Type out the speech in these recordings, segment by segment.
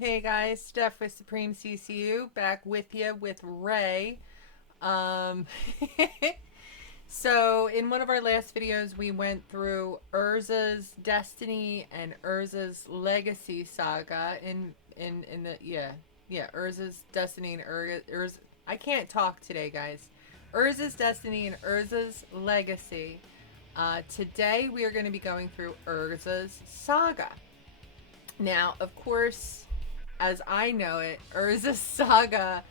Hey guys, Steph with Supreme CCU back with you with Ray. Um, so in one of our last videos, we went through Urza's Destiny and Urza's Legacy saga. In the Urza's Destiny and Urza. I can't talk today, guys. Urza's Destiny and Urza's Legacy. Today we are going to be going through Urza's Saga. Now, of course, as I know it, Urza Saga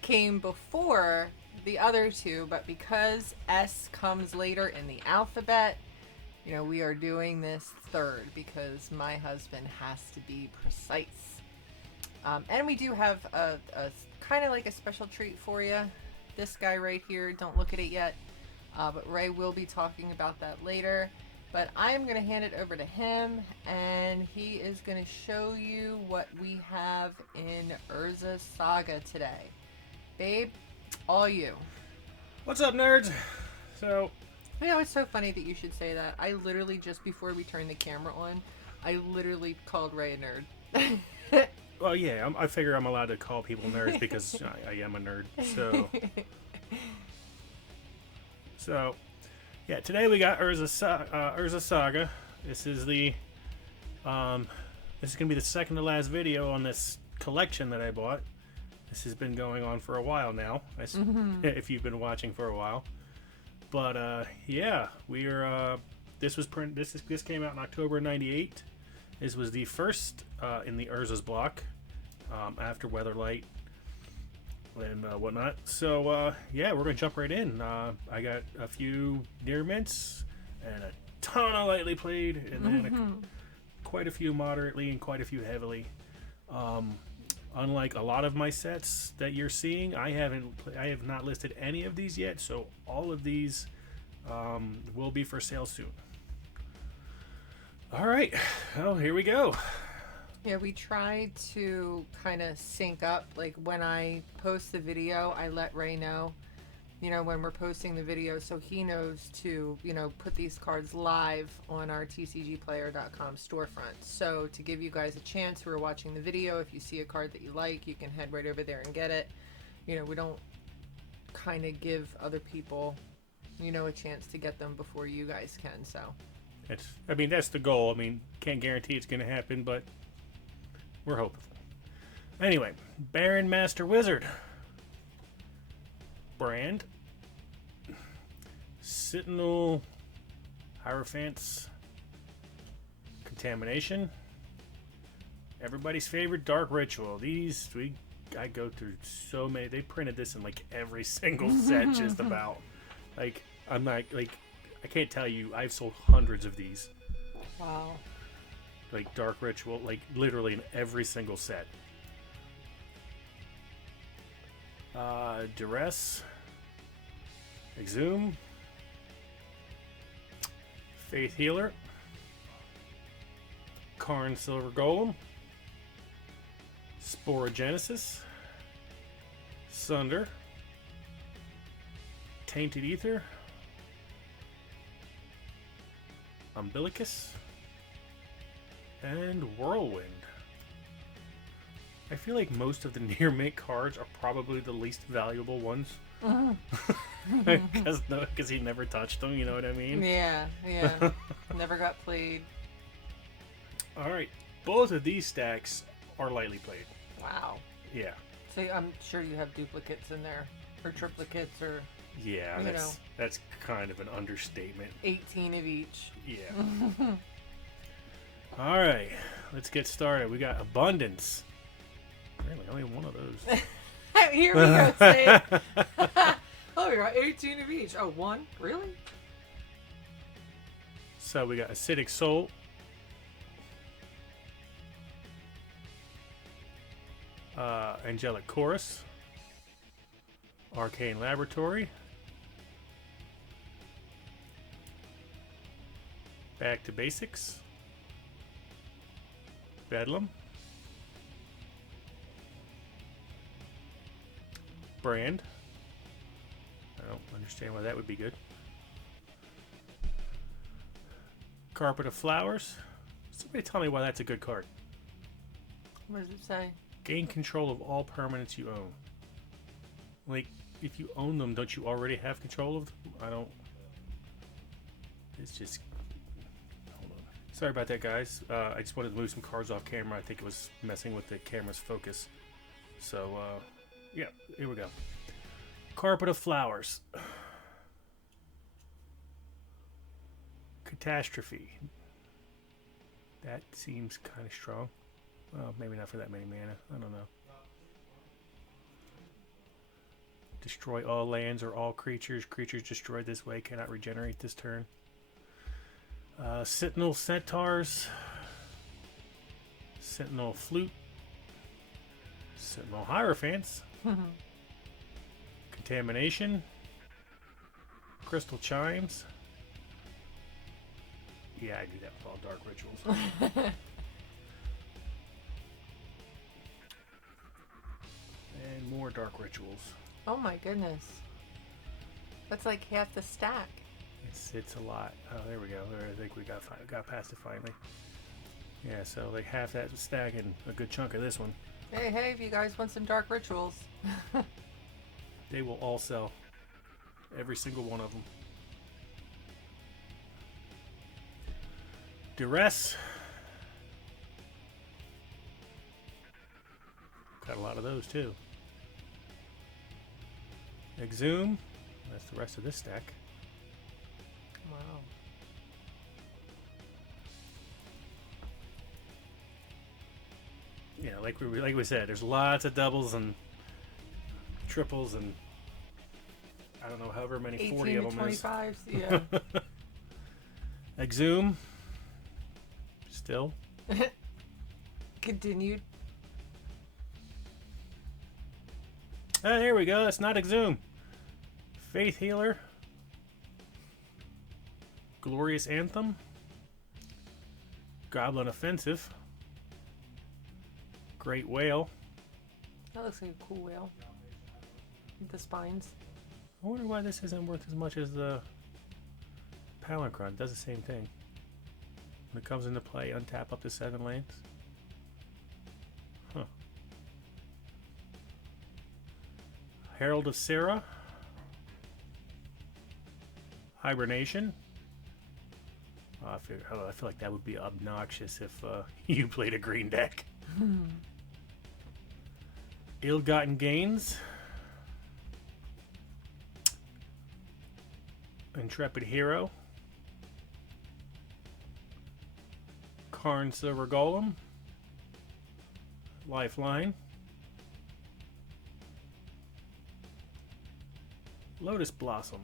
came before the other two, but because S comes later in the alphabet, we are doing this third because my husband has to be precise. And we do have a kind of like a special treat for you. This guy right here, don't look at it yet, but Ray will be talking about that later. But I'm going to hand it over to him, and he is going to show you what we have in Urza Saga today. Babe, all you. What's up, nerds? So, It's so funny that you should say that. I literally, just before we turned the camera on, I literally called Ray a nerd. well, yeah, I figure I'm allowed to call people nerds because I am a nerd. So, yeah, today we got Urza Saga. This is gonna be the second to last video on this collection that I bought. This has been going on for a while now, if you've been watching for a while. But yeah, this came out in October '98. This was the first in the Urza's block after Weatherlight and whatnot. So yeah, we're gonna jump right in. I got a few near mints and a ton of lightly played, and then quite a few moderately and quite a few heavily. Unlike a lot of my sets that you're seeing, I have not listed any of these yet, so all of these will be for sale soon. All right, well, here we go. Yeah, we try to kind of sync up. Like when I post the video, I let Ray know, when we're posting the video, so he knows to, put these cards live on our tcgplayer.com storefront. So to give you guys a chance who are watching the video, if you see a card that you like, you can head right over there and get it. We don't kind of give other people, a chance to get them before you guys can. So that's the goal. Can't guarantee it's going to happen, but we're hopeful. Anyway, Baron Master Wizard. Brand. Sentinel. Hierophants. Contamination. Everybody's favorite Dark Ritual. I go through so many. They printed this in like every single set just about. I can't tell you. I've sold hundreds of these. Wow. Like Dark Ritual, like literally in every single set. Duress, Exhume, Faith Healer, Karn Silver Golem, Sporogenesis, Sunder, Tainted Ether, Umbilicus, and Whirlwind. I feel like most of the near mint cards are probably the least valuable ones. Because he never touched them, you know what I mean? Yeah. Never got played. Alright, both of these stacks are lightly played. Wow. Yeah. So I'm sure you have duplicates in there, or triplicates, or yeah, that's kind of an understatement. 18 of each. Yeah. Alright, let's get started. We got Abundance. Really, only one of those. Here we go, say it. Oh, we got 18 of each. Oh, one? Really? So we got Acidic Soul. Angelic Chorus. Arcane Laboratory. Back to Basics. Bedlam. Brand. I don't understand why that would be good. Carpet of Flowers. Somebody tell me why that's a good card. What does it say? Gain control of all permanents you own. Like, if you own them, don't you already have control of them? I don't... It's just... Hold on. Sorry about that, guys. I just wanted to move some cards off camera. I think it was messing with the camera's focus. So, yeah, here we go. Carpet of Flowers. Catastrophe. That seems kind of strong. Well, maybe not for that many mana. I don't know. Destroy all lands or all creatures. Creatures destroyed this way cannot regenerate this turn. Sentinel Centaurs. Sentinel Flute. Sentinel Hierophants. Contamination. Crystal Chimes. Yeah, I do that with all Dark Rituals. And more Dark Rituals. Oh my goodness. That's like half the stack. It's a lot. Oh, there we go. I think we got past it finally. Yeah, so like half that stack and a good chunk of this one. Hey, if you guys want some Dark Rituals. They will all sell. Every single one of them. Duress. Got a lot of those too. Exhume. That's the rest of this stack. Wow. Yeah, like we said, there's lots of doubles and triples and I don't know, however many 40 of them is. 18 to 25s, yeah. Exhume. Still. Continued. Ah, here we go. It's not Exhume. Faith Healer. Glorious Anthem. Goblin Offensive. Great Whale. That looks like a cool whale. With the spines. I wonder why this isn't worth as much as the Palinchron. It does the same thing. When it comes into play, untap up to 7 lands. Huh. Herald of Sarah. Hibernation. I feel like that would be obnoxious if you played a green deck. Ill-gotten Gains. Intrepid Hero. Karn Silver Golem. Lifeline. Lotus Blossom.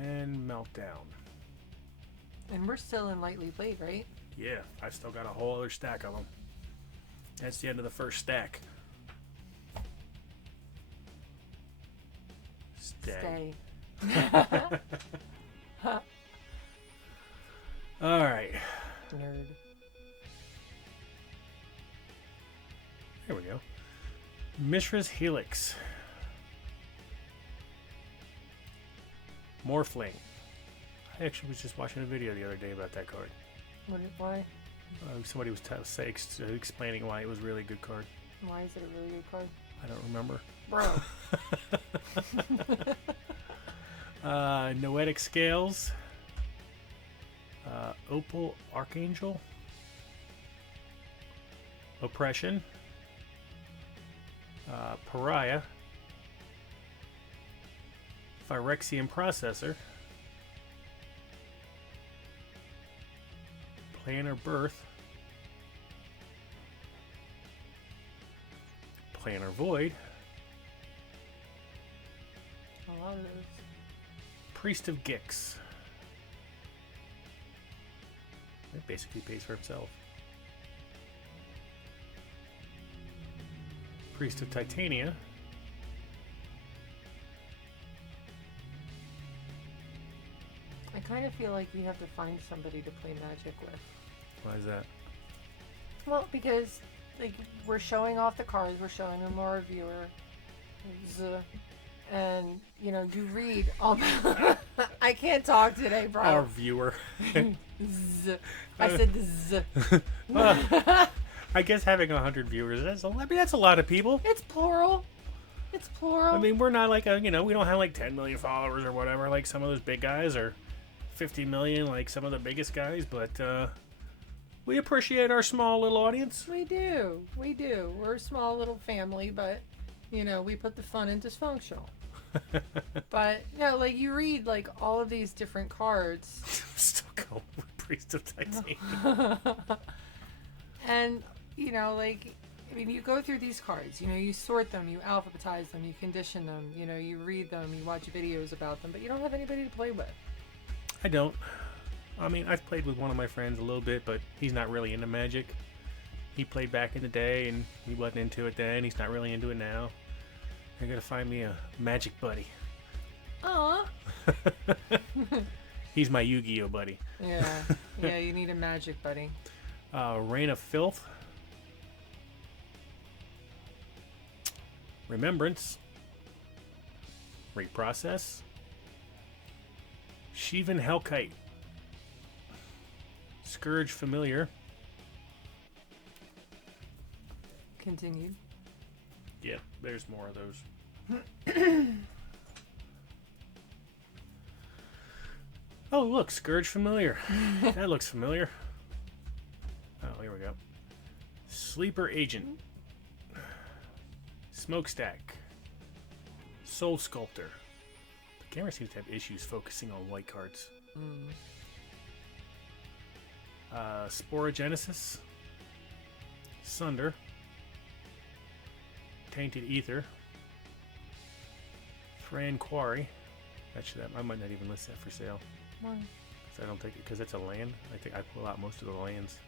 And Meltdown. And we're still in lightly played, right? Yeah, I've still got a whole other stack of them. That's the end of the first stack. Stay. All right. Nerd. There we go. Mishra's Helix. Morphling. I actually was just watching a video the other day about that card. Why? Somebody was explaining why it was a really good card. Why is it a really good card? I don't remember. Bro. Noetic Scales. Opal Archangel. Oppression. Pariah. Phyrexian Processor. Planar Birth. Planar Void. A lot of those. Priest of Gix. It basically pays for himself. Priest of Titania. I kind of feel like you have to find somebody to play Magic with. Why is that? Well, because like we're showing off the cards, we're showing them our viewer, and you know, you read all. I can't talk today, bro. Our viewer. Z. I said z. I guess having 100 viewers, that's a lot of people. It's plural. It's plural. I mean, we're not like we don't have like 10 million followers or whatever, like some of those big guys, or 50 million, like some of the biggest guys, but we appreciate our small little audience. We do. We do. We're a small little family, but, you know, we put the fun in dysfunctional. But, you know, like, you read, like, all of these different cards. Still going with Priest of Titanium. And, you know, like, I mean, you go through these cards. You know, you sort them, you alphabetize them, you condition them. You know, you read them, you watch videos about them, but you don't have anybody to play with. I don't. I mean, I've played with one of my friends a little bit, but he's not really into Magic. He played back in the day, and he wasn't into it then. He's not really into it now. I gotta find me a Magic buddy. Aw. He's my Yu-Gi-Oh buddy. Yeah. Yeah, you need a Magic buddy. Reign of Filth. Remembrance. Reprocess. Shivan Hellkite. Scourge Familiar. Continued. Yep, there's more of those. Oh, look, Scourge Familiar. That looks familiar. Oh, here we go. Sleeper Agent. Smokestack. Soul Sculptor. The camera seems to have issues focusing on white cards. Sporogenesis. Sunder. Tainted Ether. Fran Quarry. Actually, I might not even list that for sale. Why? I don't think because it's a land. I think I pull out most of the lands,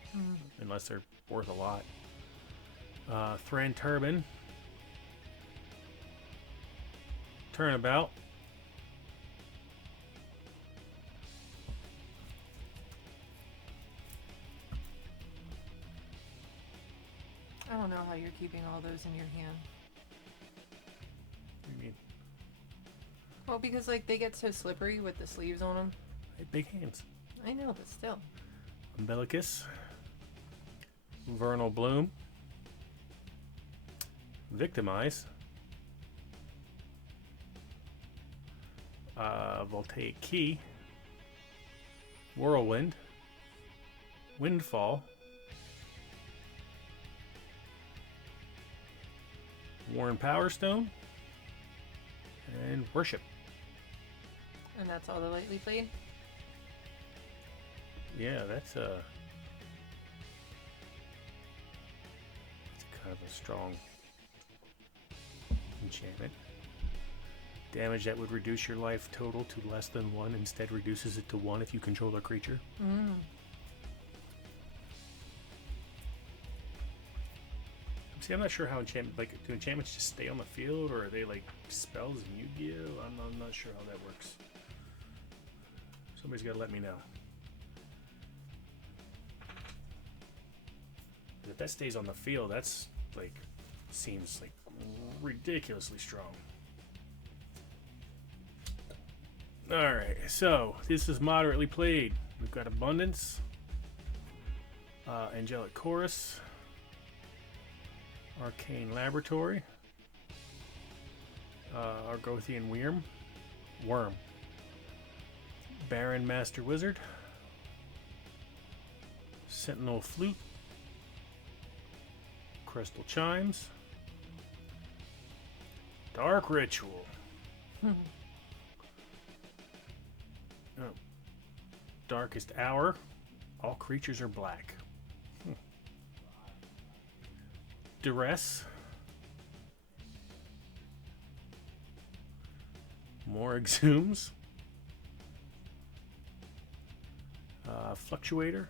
unless they're worth a lot. Thran Turban. Turnabout. I don't know how you're keeping all those in your hand. What do you mean? Well, because like they get so slippery with the sleeves on them. Hey, big hands. I know, but still. Umbilicus. Vernal Bloom. Victimize. Voltaic Key. Whirlwind. Windfall. Worn Power Stone. And Worship. And that's all the lightly played? Yeah, that's kind of a strong enchantment. Damage that would reduce your life total to less than 1 instead reduces it to 1 if you control a creature. See, I'm not sure how do enchantments just stay on the field, or are they like spells in Yu-Gi-Oh? I'm not sure how that works. Somebody's got to let me know. If that stays on the field, that's like seems like ridiculously strong. Alright, so this is moderately played. We've got Abundance, Angelic Chorus, Arcane Laboratory, Argothian Worm, Baron Master Wizard, Sentinel Flute, Crystal Chimes, Dark Ritual. Darkest Hour. All creatures are black. Duress. More Exhumes. Fluctuator.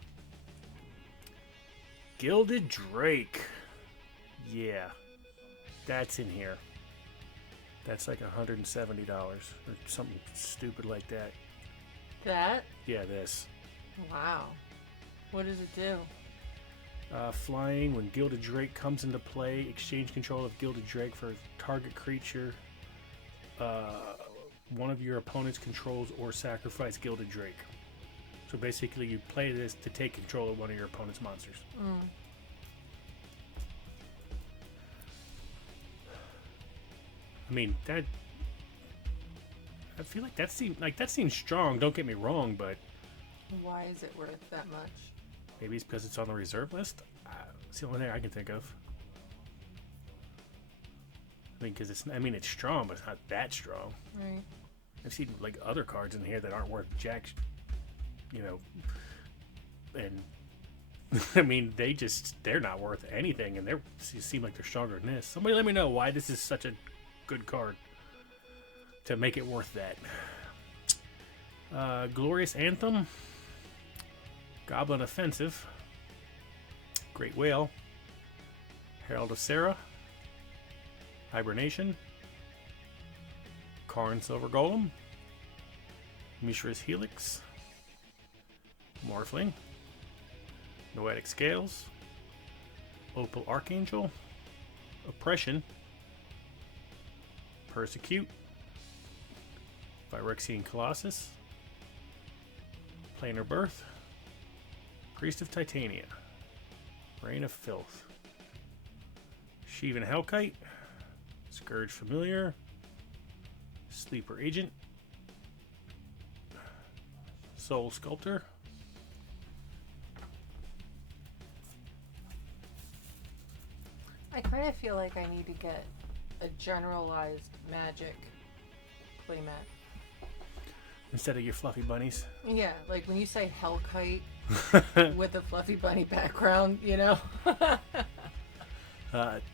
Gilded Drake. Yeah. That's in here. That's like $170 or something stupid like that. That? Yeah, this. Wow. What does it do? Flying. When Gilded Drake comes into play, exchange control of Gilded Drake for target creature one of your opponents controls or sacrifice Gilded Drake. So basically, you play this to take control of one of your opponent's monsters. I mean, that. I feel like that seems strong. Don't get me wrong, but Why is it worth that much? maybe it's because it's on the reserve list. It's the only thing I can think of. I mean, because it's strong, but it's not that strong. Right. I've seen like other cards in here that aren't worth jack, and I mean they're not worth anything, and they seem like they're stronger than this. Somebody let me know why this is such a good card to make it worth that. Glorious Anthem, Goblin Offensive, Great Whale, Herald of Sarah, Hibernation, Karn Silver Golem, Mishra's Helix, Morphling, Noetic Scales, Opal Archangel, Oppression, Persecute, Phyrexian Colossus, Planar Birth, Priest of Titania, Reign of Filth, Sheevan Hellkite, Scourge Familiar, Sleeper Agent, Soul Sculptor, I kind of feel like I need to get a generalized magic playmat. instead of your fluffy bunnies. Yeah, like when you say Hellkite with a fluffy bunny background,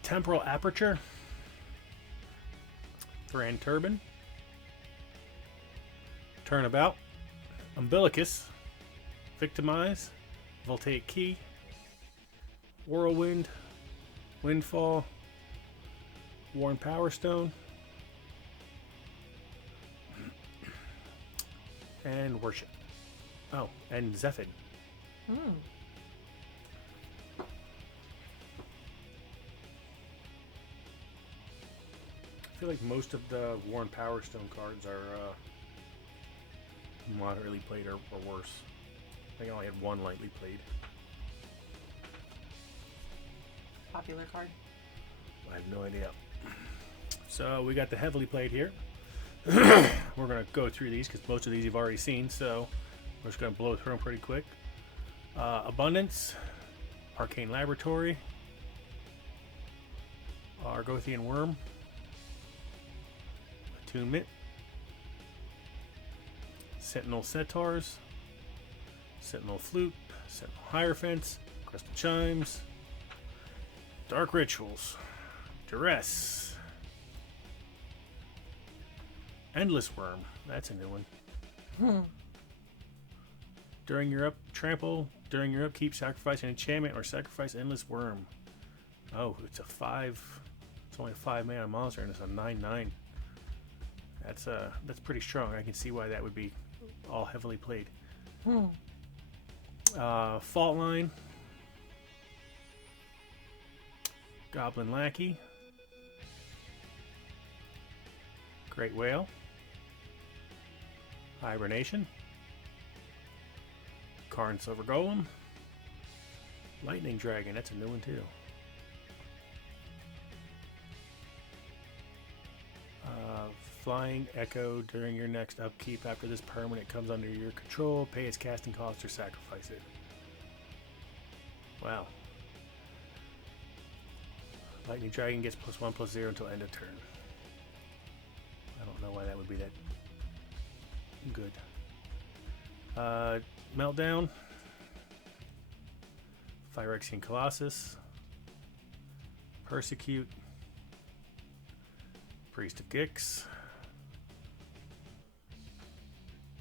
Temporal Aperture, Thran Turban, Turnabout, Umbilicus, Victimize, Voltaic Key, Whirlwind, Windfall, Worn Power Stone, and Worship. Oh, and Zephid. I feel like most of the Worn Power Stone cards are moderately played or worse. I think I only had one lightly played. Popular card. I have no idea. So we got the heavily played here. We're going to go through these because most of these you've already seen, so we're just going to blow through them pretty quick. Abundance, Arcane Laboratory, Argothian Worm, Attunement, Sentinel Centaurs, Sentinel Flute, Sentinel Hierophants, Crystal Chimes, Dark Rituals, Duress, Endless Worm, that's a new one. During your upkeep, sacrifice an enchantment or sacrifice Endless Worm. Oh, it's only a 5-mana monster and it's a 9/9. That's pretty strong. I can see why that would be all heavily played. Fault Line, Goblin Lackey, Great Whale, Hibernation, Karn Silver Golem, Lightning Dragon, that's a new one too. Flying Echo, during your next upkeep, after this permanent comes under your control, pay its casting cost or sacrifice it. Wow. Lightning Dragon gets +1/+0 until end of turn. I don't know why that would be that good. Meltdown, Phyrexian Colossus, Persecute, Priest of Gix,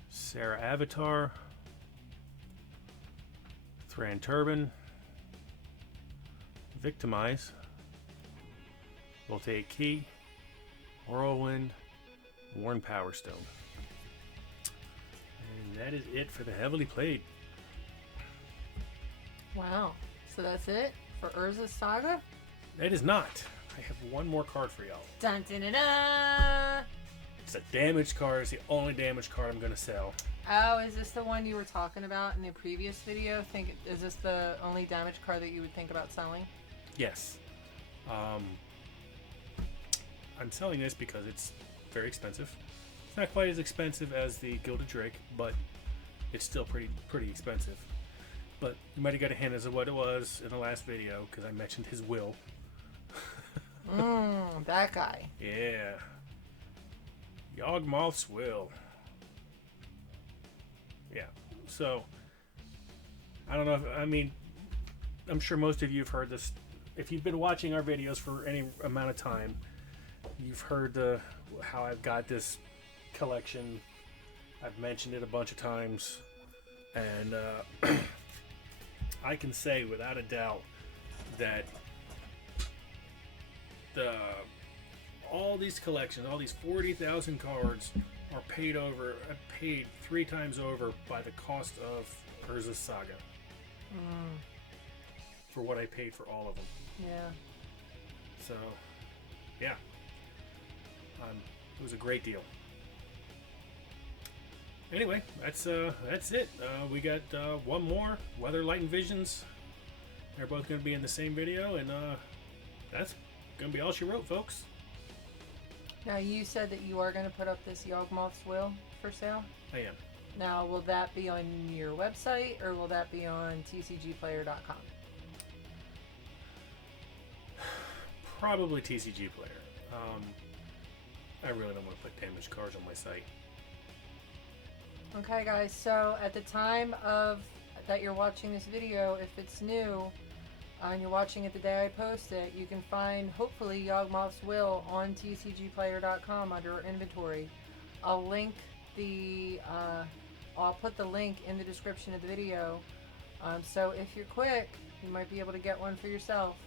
Sarah Avatar, Thran Turban, Victimize, Voltaic Key, Whirlwind, Worn Power Stone. And that is it for the heavily played. Wow. So that's it for Urza's Saga? That is not. I have one more card for y'all. Dun dun dun dun! It's a damaged card. It's the only damaged card I'm going to sell. Oh, is this the one you were talking about in the previous video? Is this the only damaged card that you would think about selling? Yes. I'm selling this because it's very expensive. It's not quite as expensive as the Gilded Drake, but it's still pretty expensive. But you might have got a hint as to what it was in the last video because I mentioned his will. That guy. Yeah. Yawgmoth's will. Yeah. So, I don't know I'm sure most of you have heard this. If you've been watching our videos for any amount of time, you've heard how I've got this collection. I've mentioned it a bunch of times. And I can say without a doubt that all these collections, all these 40,000 cards are paid 3 times over by the cost of Urza's Saga. For what I paid for all of them. Yeah. So, yeah. It was a great deal. Anyway, that's it. We got one more, Weather, Light, and Visions. They're both going to be in the same video, and that's going to be all she wrote, folks. Now, you said that you are going to put up this Yawgmoth's Will for sale? I am. Now, will that be on your website, or will that be on tcgplayer.com? Probably TCG Player. I really don't want to put damaged cards on my site. Okay, guys, so at the time that you're watching this video, if it's new, and you're watching it the day I post it, you can find, hopefully, Yawgmoth's Will on tcgplayer.com under inventory. I'll put the link in the description of the video. So if you're quick, you might be able to get one for yourself.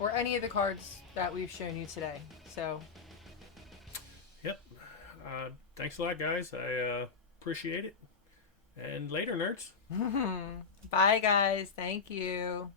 Or any of the cards that we've shown you today. So. Yep. Thanks a lot, guys. I appreciate it. And later, nerds. Bye, guys. Thank you.